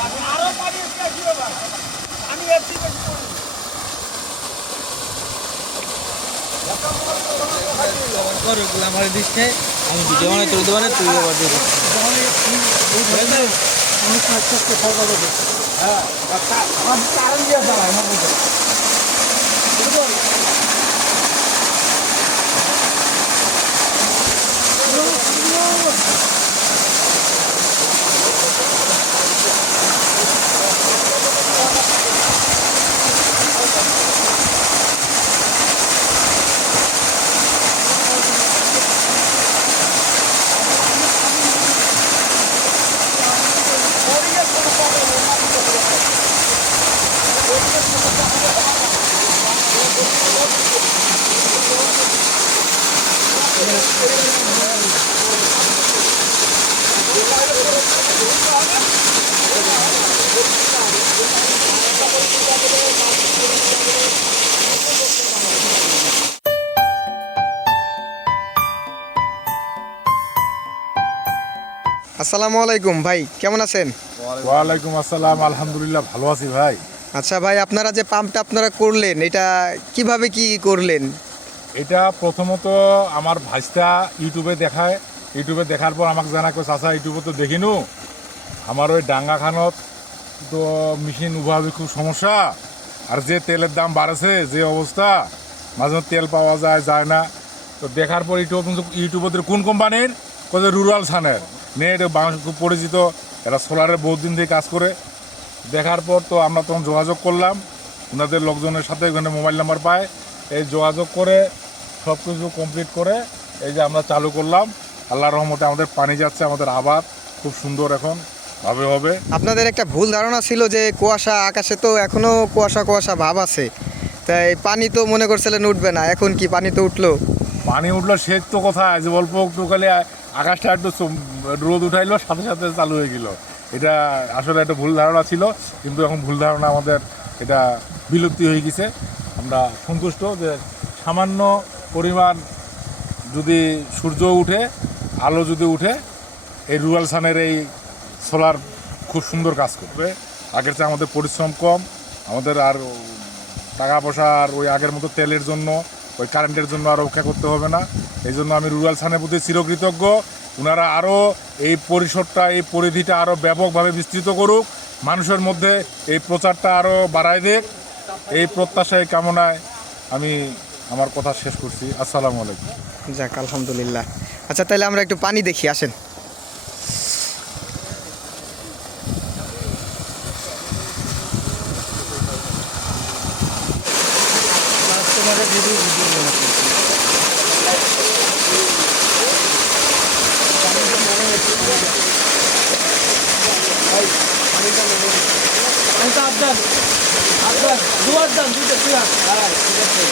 আমি পানি। কর ওগুলো আমার দিস আমি ভিডিও তুলে দেবো না তুই আবার দিয়ে হ্যাঁ আসসালামু আলাইকুম ভাই কেমন আছেন? ওয়ালাইকুম আসসালাম আলহামদুলিল্লাহ ভালো আছি ভাই। আচ্ছা ভাই আপনারা যে পাম্পটা আপনারা করলেন এটা কীভাবে কি করলেন? এটা প্রথমত আমার ভাইসটা ইউটিউবে দেখায়। ইউটিউবে দেখার পর আমাকে জানা কো চাচা, ইউটিউবে তো দেখিনু। আমার ওই ডাঙ্গা খানত তো মেশিন উভাবে খুব সমস্যা। আর যে তেলের দাম বাড়েছে, যে অবস্থা, মাঝে মাঝে তেল পাওয়া যায় যায় না। তো দেখার পর ইউটিউব ইউটিউবের কোন কোম্পানির? কোথায় রুরাল সানের। নেট বাংলাদেশ খুব পরিচিত। এরা সোলারে বহুত দিন থেকে কাজ করে। দেখার পর তো আমরা তখন যোগাযোগ করলাম। ওনাদের লোকজনের সাথে ওখানে মোবাইল নাম্বার পায়। এই যোগাযোগ করে সব কিছু কমপ্লিট করে এই যে আমরা চালু করলাম। আল্লাহ রহমতে আমাদের পানি যাচ্ছে আমাদের আবাদ খুব সুন্দর এখন ভাবে হবে। আপনাদের একটা ভুল ধারণা ছিল যে কুয়াশা আকাশে তো এখনও কুয়াশা কুয়াশা ভাব আছে। তাই পানি তো মনে করছিলেন উঠবে না এখন কি পানি তো উঠল? পানি উঠল সেচ তো কোথায়? যে অল্প একটু খালি আকাশটা একটু রোদ উঠাইলো সাথে সাথে চালু হয়ে গেল। এটা আসলে একটা ভুল ধারণা ছিল কিন্তু এখন ভুল ধারণা আমাদের এটা বিলুপ্তি হয়ে গেছে। আমরা সন্তুষ্ট যে সামান্য পরিমাণ যদি সূর্য উঠে, আলো যদি উঠে, এই রুরাল সানের এই সোলার খুব সুন্দর কাজ করবে। আগের চেয়ে আমাদের পরিশ্রম কম, আমাদের আর টাকা পয়সা আর ওই আগের মতো তেলের জন্য, ওই কারেন্টের জন্য আর রক্ষা করতে হবে না। এই জন্য আমি রুরাল সানের প্রতি চিরকৃতজ্ঞ। ওনারা আরও এই পরিসরটা, এই পরিধিটা আরও ব্যাপকভাবে বিস্তৃত করুক। মানুষের মধ্যে এই প্রচারটা আরও বাড়ায় দেখ এই প্রত্যাশায় কামনায় আমি আমার কথা শেষ করছি। আসসালামু আলাইকুম। যাক আলহামদুলিল্লাহ। আচ্ছা তাহলে আমরা একটু পানি দেখি আসেন। তোমাদের দুয়ার দাম দুটো হ্যাঁ ঠিক আছে।